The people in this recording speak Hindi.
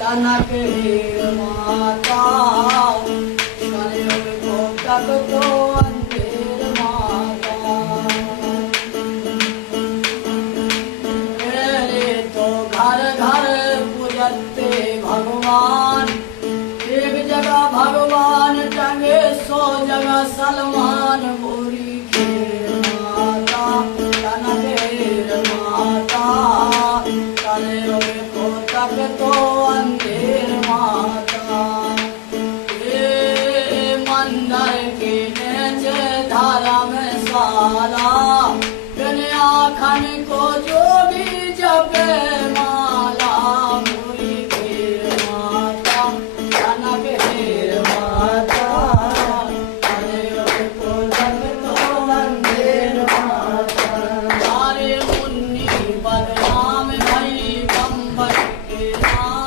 तनक माता कलयुग को तक तो अंधेर माता मेरे तो घर घर पूजते भगवान एक जगह भगवान टंगे 100 जगह सलमान गोरी खेर माता तनक माता कलयुग को तक तो अंधेर माता ये मंदिर के नीचे धारा में साला दुनिया खन को जो भी जपे माला मुरी खेर माता तनक हेर माता कलयुग को तक तो अंधेर माता सारे मुन्नी बदनाम भई बम्बई के नाम